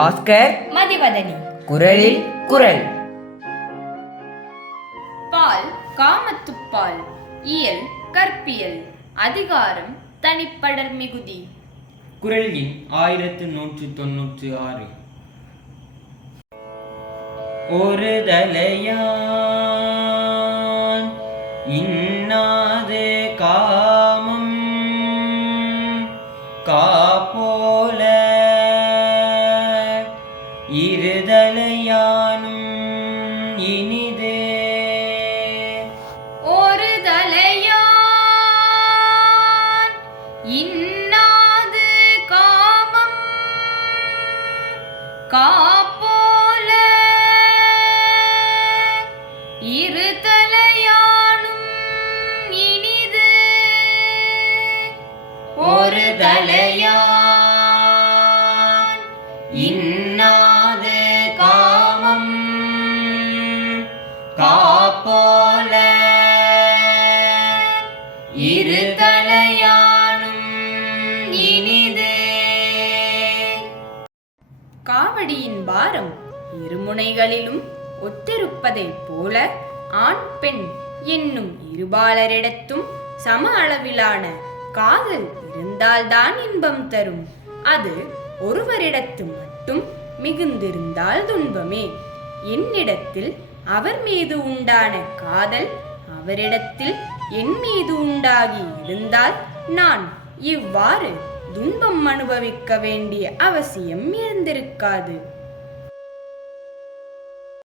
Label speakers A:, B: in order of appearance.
A: பாஸ்கர்.
B: மதிவதனி.
A: குரலில் குரல்.
B: பால் காமத்துப்பால் இயல் கற்பியல். அதிகாரம் தனிப்படர் மிகுதி.
C: குரல் எண் ஆயிரத்து நூற்று தொன்னூற்று ஆறு. ஒரு தலையான் இன்னாது காமம் காப்போல இருதலையானும் இனிதே.
B: ஒரு தலையான் இன்னாது காமம் காப்போல. இருதலையானும் இனிது.
C: ஒரு தலையான் இன் போல இரு தலையானும் இனிது.
B: காவடியின் பாரம் இருமுனைகளிலும் ஒத்திருப்பதைப் போல ஆண் பெண் என்னும் இருபாலரிடத்தும் சம அளவிலான காதல் இருந்தால்தான் இன்பம் தரும். அது ஒருவரிடத்து மட்டும் மிகுந்திருந்தால் துன்பமே. என்னிடத்தில் அவர் மீது உண்டான காதல் அவரிடத்தில் என் மீது உண்டாகி இருந்தால் நான் இவ்வாறு துன்பம் அனுபவிக்க வேண்டிய அவசியம் இருந்திருக்காது.